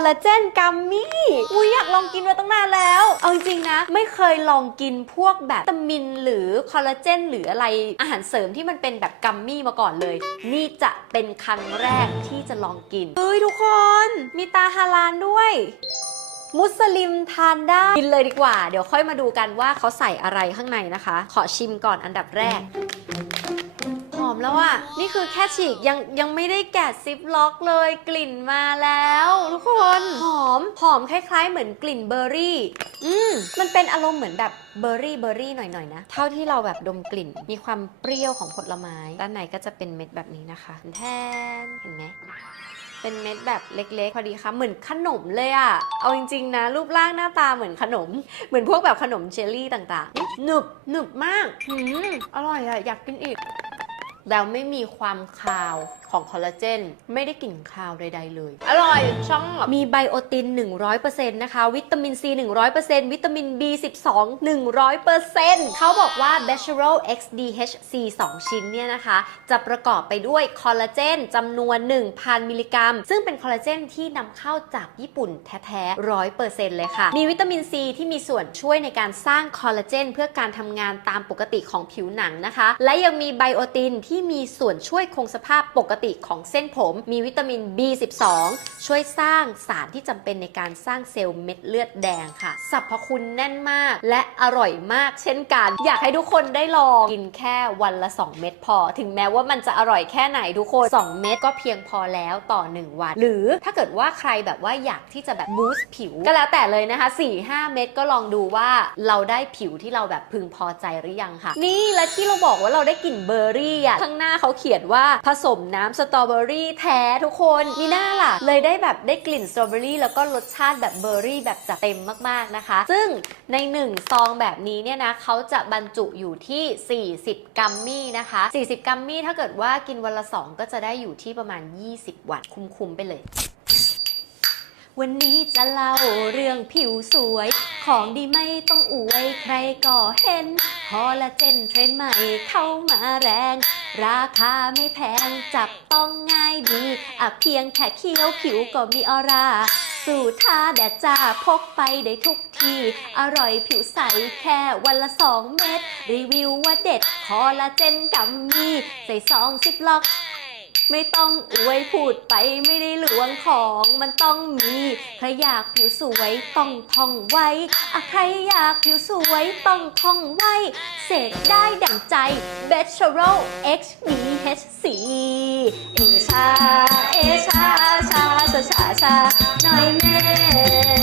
ลลาเจนกัมมี่อุ้ยอยากลองกินมาตั้งนานแล้ว เอาจริงนะ ไม่เคยลองกินพวกแบบตามินหรือคอลลาเจนหรืออะไรอาหารเสริมที่มันเป็นแบบกัมมี่มาก่อนเลย นี่จะเป็นครั้งแรกที่จะลองกิน เฮ้ยทุกคน มีตาฮาลานด้วยมุสลิมทานได้ กินเลยดีกว่า เดี๋ยวค่อยมาดูกันว่าเขาใส่อะไรข้างในนะคะ ขอชิมก่อนอันดับแรก หอมแล้วอะนี่คือแค่ฉีกยังยังไม่ได้แกะซิปล็อกเลยกลิ่นมาแล้ว หอม หอมคล้าย ๆ เหมือนกลิ่นเบอร์รี่ อืมมันเป็นอารมณ์เหมือนแบบเบอร์รี่เบอร์รี่หน่อยๆนะ เท่าที่เราแบบดมกลิ่น มีความเปรี้ยวของผลไม้ ด้านในก็จะเป็นเม็ดแบบนี้นะคะ แทน เห็นไหมเป็นเม็ดแบบเล็กๆ พอดีค่ะเหมือนขนมเลยอะเอาจริงๆนะ รูปร่างหน้าตาเหมือนขนม เหมือนพวกแบบขนมเจลลี่ต่างๆหนึบหนึบมากหืมอร่อยอะอยากกินอีกแล้วไม่มีความคาว ของคอลลาเจนไม่ได้กลิ่นคาวใดๆเลย อร่อยช่องมีไบโอติน 100%นะคะ วิตามินซี 100%วิตามิน B12 100%เขาบอกว่า b a c h e r o l XDHC 2 ชิ้นเนี่ยนะคะ จะประกอบไปด้วยคอลลาเจนจำนวน 1,000 มิลลิกรัม ซึ่งเป็นคอลลาเจนที่นำเข้าจากญี่ปุ่นแท้ๆ 100%เลยค่ะ มีวิตามินซีที่มีส่วนช่วยในการสร้างคอลลาเจน เพื่อการทำงานตามปกติของผิวหนังนะคะ และยังมีไบโอตินที่มีส่วนช่วยคงสภาพปกติของเส้นผม มีวิตามิน B12 ช่วยสร้างสารที่จำเป็นในการสร้างเซลล์เม็ดเลือดแดงค่ะสรรพคุณแน่นมากและอร่อยมากเช่นกัน อยากให้ทุกคนได้ลองกินแค่วันละ 2 เม็ดพอ ถึงแม้ว่ามันจะอร่อยแค่ไหนทุกคน 2 เม็ดก็เพียงพอแล้วต่อ 1 วัน หรือถ้าเกิดว่าใครแบบว่าอยากที่จะแบบบูสต์ผิว ก็แล้วแต่เลยนะคะ 4-5 เม็ดก็ลองดูว่าเราได้ผิวที่เราแบบพึงพอใจหรือยังค่ะ นี่และที่เราบอกว่าเราได้กลิ่นเบอร์รี่อะข้างหน้าเขาเขียนว่าผสมน้ำสตรอเบอรี่แท้ทุกคนมีหน้าล่ะ เลยได้แบบได้กลิ่นสตรอเบอรี่แล้วก็รสชาติแบบเบอร์รี่แบบจัดเต็มมากๆนะคะ ซึ่งใน 1 ซองแบบนี้เนี่ยนะเขาจะบรรจุอยู่ที่ 40 กัมมี่นะคะ 40 กัมมี่ถ้าเกิดว่ากินวันละ 2 ก็จะได้อยู่ที่ประมาณ 20 วันคุ้มๆไปเลย วันนี้จะเล่าเรื่องผิวสวย ของดีไม่ต้องอวยใครก็เห็นคอลลาเจนเทรนด์ใหม่เข้ามาแรง ราคาไม่แพงจับต้องง่ายดีอะเพียงแค่เคี้ยวผิวก็มีออร่าสู่ท่าแดดจ้าพกไปได้ทุกที อร่อยผิวใสแค่วันละสองเม็ดรีวิวว่าเด็ดคอลลาเจนกัมมี่ใส่ซองซิปล็อก ไม่ต้องอวยพูดไปไม่ได้หลวงของมันต้องมีใครอยากผิวสวยต้องท่องไว้อะใครอยากผิวสวยต้องท่องไว้ เสกได้ดั่งใจ b a c h e r o X BHC เอชา เอชาชาชาชาชาหน่อยแม่